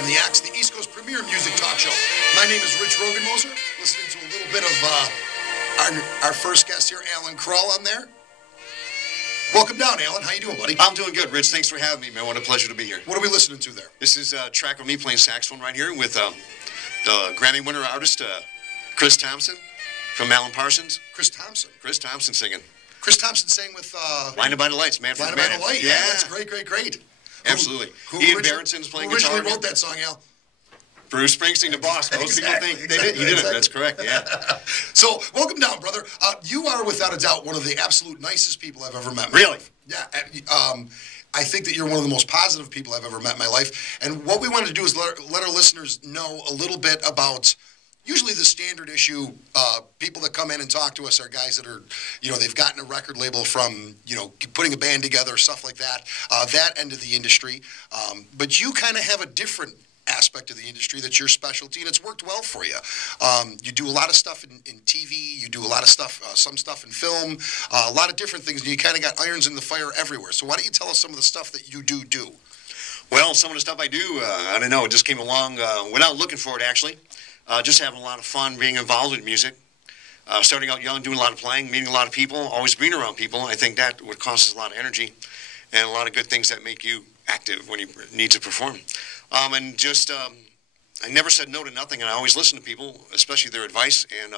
on the Axe, the East Coast premier music talk show. My name is Rich Rogenmoser. Listening to a little bit of our first guest here, Alan Kroll, on there. Welcome down, Alan. How you doing, buddy? I'm doing good, Rich. Thanks for having me, man. What a pleasure to be here. What are we listening to there? This is a track of me playing saxophone right here with the Grammy winner artist, Chris Thompson from Alan Parsons. Chris Thompson? Chris Thompson singing. Chris Thompson sang with... Blinded by the Lights, man. Blinded by the Light, yeah. That's great. Absolutely. Ian Barrett's playing guitar. Who originally wrote that song, Al? Bruce Springsteen, the boss. Most people think he did it. That's correct, yeah. So, welcome down, brother. You are, without a doubt, one of the absolute nicest people I've ever met. Really? Yeah. I think that you're one of the most positive people I've ever met in my life. And what we wanted to do is let our listeners know a little bit about... Usually the standard issue, people that come in and talk to us are guys that are, they've gotten a record label from, putting a band together, stuff like that, that end of the industry. But you kind of have a different aspect of the industry that's your specialty, and it's worked well for you. You do a lot of stuff in TV, you do a lot of stuff, some stuff in film, a lot of different things, and you kind of got irons in the fire everywhere. So why don't you tell us some of the stuff that you do? Well, some of the stuff I do, I don't know, it just came along without looking for it, actually. Just having a lot of fun being involved in music. Starting out young, doing a lot of playing, meeting a lot of people, always being around people. I think that what causes a lot of energy and a lot of good things that make you active when you need to perform. And just, I never said no to nothing, and I always listen to people, especially their advice, and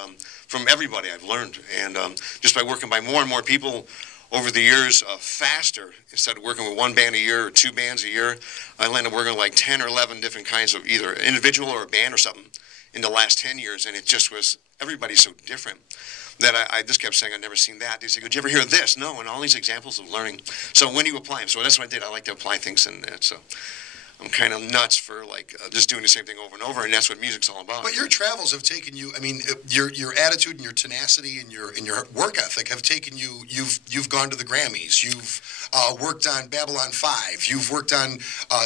from everybody I've learned. And just by working by more and more people over the years, faster, instead of working with one band a year or two bands a year, I landed working with like 10 or 11 different kinds of either individual or a band or something in the last 10 years, and it just was, everybody's so different that I just kept saying, I've never seen that. They say, did you ever hear this? No, and all these examples of learning. So when do you apply them? So that's what I did. I like to apply things, and so I'm kind of nuts for just doing the same thing over and over, and that's what music's all about. But your travels have taken you. I mean, your attitude and your tenacity and your work ethic have taken you. You've gone to the Grammys. You've worked on Babylon 5. You've worked on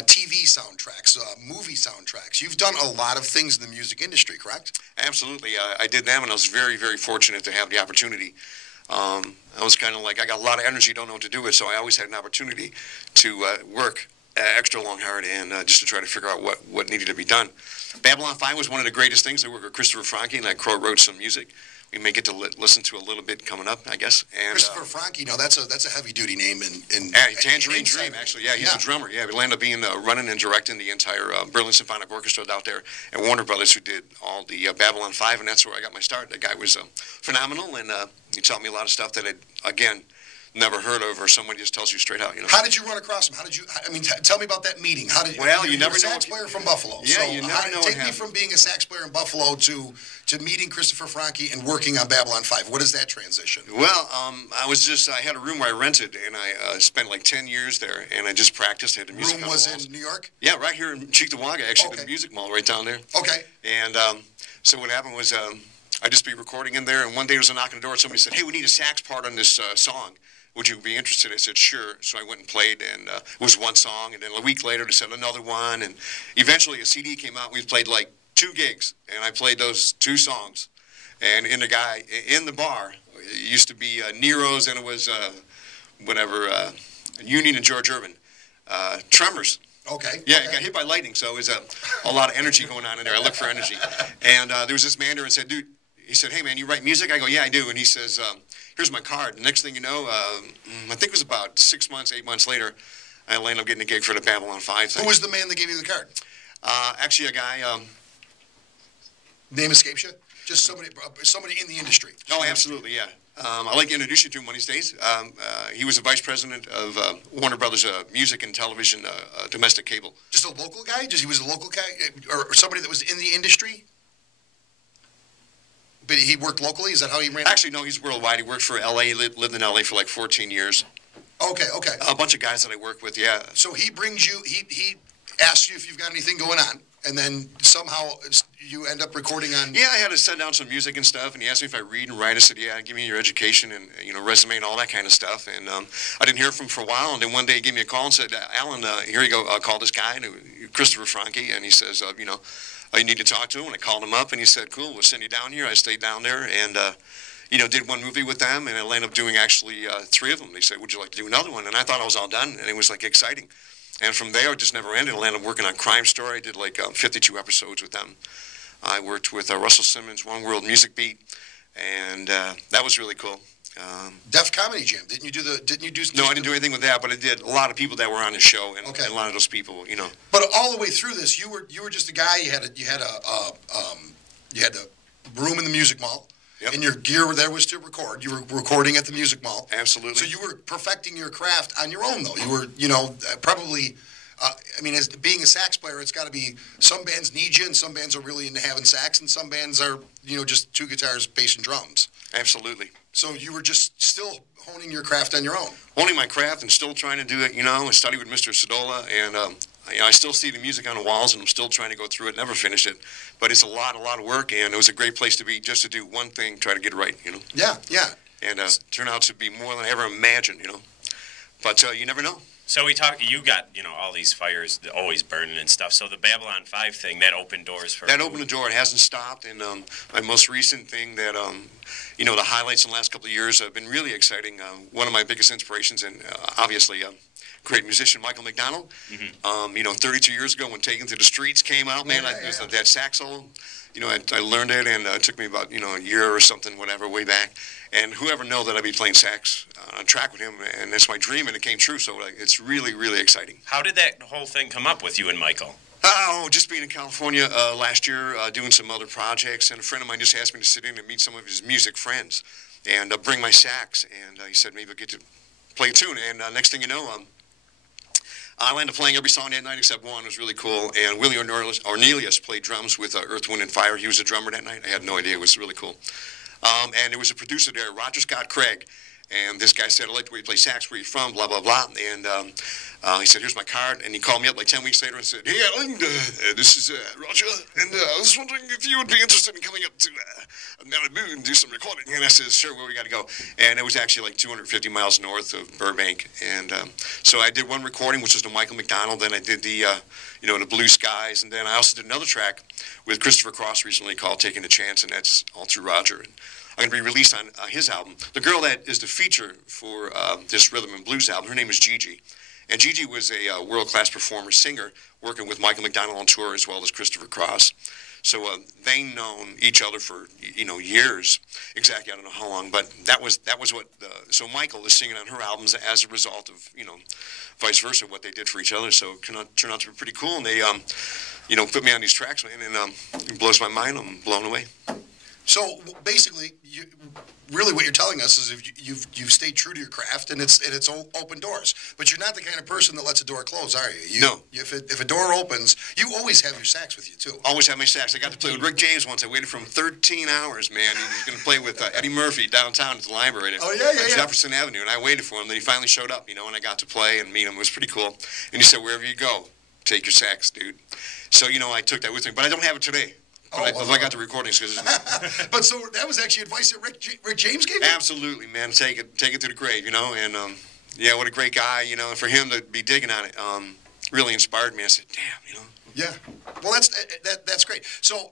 TV soundtracks, movie soundtracks. You've done a lot of things in the music industry, correct? Absolutely. I did them, and I was very, very fortunate to have the opportunity. I was kind of like, I got a lot of energy, don't know what to do with, so I always had an opportunity to work extra long hard and just to try to figure out what needed to be done. Babylon 5 was one of the greatest things. I worked with Christopher Franke, and Kroll wrote some music. We may get to listen to a little bit coming up, I guess. And, Christopher Franke, that's a heavy-duty name in Tangerine Dream, actually. Yeah, he's a drummer. Yeah, we landed up being running and directing the entire Berlin Symphonic Orchestra out there at Warner Brothers, who did all the Babylon 5, and that's where I got my start. The guy was phenomenal, and he taught me a lot of stuff that I, again, never heard of, or someone just tells you straight out. How did you run across him? Tell me about that meeting. Well, you never know. You're a sax player from Buffalo. Yeah, so you never know. Take me from being a sax player in Buffalo to meeting Christopher Franke and working on Babylon 5. What is that transition? Well, I had a room where I rented, and I spent like 10 years there, and I just practiced. I had the music on the walls. Room was in New York? Yeah, right here in Cheektowaga, actually, the music mall right down there. Okay. And so what happened was I'd just be recording in there, and one day there was a knock on the door, and somebody said, hey, we need a sax part on this song. Would you be interested? I said, sure. So I went and played, and it was one song, and then a week later they said another one, and eventually a CD came out. We played like 2 gigs, and I played those 2 songs. And in the bar, it used to be Nero's, and it was Union and George Urban. Tremors. Okay. Yeah, I got hit by lightning, so it was a lot of energy going on in there. I looked for energy. And there was this man there and said, dude, he said, hey, man, you write music? I go, yeah, I do. And he says, here's my card. The next thing you know, I think it was about 6 months, 8 months later, I landed up getting a gig for the Babylon 5 thing. Who was the man that gave you the card? Actually, a guy. Name escapes you? Just somebody in the industry. Oh, absolutely, yeah. I'd like to introduce you to him one of these days. He was the vice president of Warner Brothers Music and Television Domestic Cable. Just a local guy? He was a local guy? Or somebody that was in the industry? But he worked locally? Is that how he ran? Actually, no, he's worldwide. He worked for L.A., lived in L.A. for like 14 years. Okay. A bunch of guys that I work with, yeah. So he brings you, he asks you if you've got anything going on, and then somehow you end up recording on... Yeah, I had to send down some music and stuff, and he asked me if I read and write. I said, yeah, give me your education and, resume and all that kind of stuff. And I didn't hear from him for a while, and then one day he gave me a call and said, Alan, here you go, call this guy, Christopher Franke, and he says, you need to talk to him. And I called him up, and he said, cool, we'll send you down here. I stayed down there and, did one movie with them, and I ended up doing actually 3 of them. They said, would you like to do another one? And I thought I was all done, and it was like exciting. And from there, it just never ended. I ended up working on Crime Story. I did like 52 episodes with them. I worked with Russell Simmons' One World Music Beat, and that was really cool. Def Comedy Jam. Didn't you do? No, I didn't do anything with that, but I did a lot of people that were on the show, and, okay. and a lot of those people, But all the way through this, you were just a guy. You had a room in the Music Mall, yep. and your gear there was to record. You were recording at the Music Mall. Absolutely. So you were perfecting your craft on your own, though. You were, probably. I mean, as being a sax player, it's got to be some bands need you, and some bands are really into having sax, and some bands are, just two guitars, bass, and drums. Absolutely. So you were just still honing your craft on your own. Honing my craft and still trying to do it, and study with Mr. Sadola, and I still see the music on the walls, and I'm still trying to go through it. Never finish it, but it's a lot of work, and it was a great place to be, just to do one thing, try to get it right, Yeah. And turn out to be more than I ever imagined, But you never know. So you got, all these fires always burning and stuff. So the Babylon 5 thing, that opened doors for that opened the door. It hasn't stopped. And my most recent thing that, the highlights in the last couple of years have been really exciting. One of my biggest inspirations, and obviously great musician, Michael McDonald. Mm-hmm. 32 years ago when Taken to the Streets came out, man, that sax solo. I learned it, and it took me about, a year or something, whatever, way back. And whoever know that I'd be playing sax on track with him, and that's my dream, and it came true. So it's really, really exciting. How did that whole thing come up with you and Michael? Oh, just being in California last year, doing some other projects, and a friend of mine just asked me to sit in and meet some of his music friends and bring my sax. And he said maybe I'll get to play a tune. And next thing you know, I ended up playing every song that night except one. It was really cool. And Willie Ornelius played drums with Earth, Wind, and Fire. He was a drummer that night. I had no idea. It was really cool. And there was a producer there, Roger Scott Craig. And this guy said, I like the way you play sax. Where are you from? Blah, blah, blah. And he said, here's my card. And he called me up like 10 weeks later and said, hey, Alan, this is Roger. And I was wondering if you would be interested in coming up to Malibu and do some recording. And I said, sure, where we got to go. And it was actually like 250 miles north of Burbank. And so I did one recording, which was the Michael McDonald. Then I did the, the Blue Skies. And then I also did another track with Christopher Cross recently called Taking a Chance. And that's all through Roger. And I'm going to be released on his album. The girl that is the feature for this rhythm and blues album, her name is Gigi. And Gigi was a world-class performer, singer, working with Michael McDonald on tour as well as Christopher Cross. So they've known each other for, years. Exactly, I don't know how long, but that was what, so Michael is singing on her albums as a result of, vice versa, what they did for each other. So it turned out to be pretty cool. And they, put me on these tracks, man, and it blows my mind. I'm blown away. So basically, really what you're telling us is if you've stayed true to your craft, and it's open doors. But you're not the kind of person that lets a door close, are you? No. If a door opens, you always have your sax with you, too. Always have my sax. I got to play with Rick James once. I waited for him 13 hours, man. He was going to play with Eddie Murphy downtown at the library on Jefferson Avenue, and I waited for him. Then he finally showed up, and I got to play and meet him. It was pretty cool. And he said, wherever you go, take your sax, dude. So, I took that with me. But I don't have it today. But I got the recordings. But so that was actually advice that Rick James gave you? Absolutely, man. Take it to the grave, and what a great guy, and for him to be digging on it really inspired me. I said, damn, Yeah. Well, that's great. So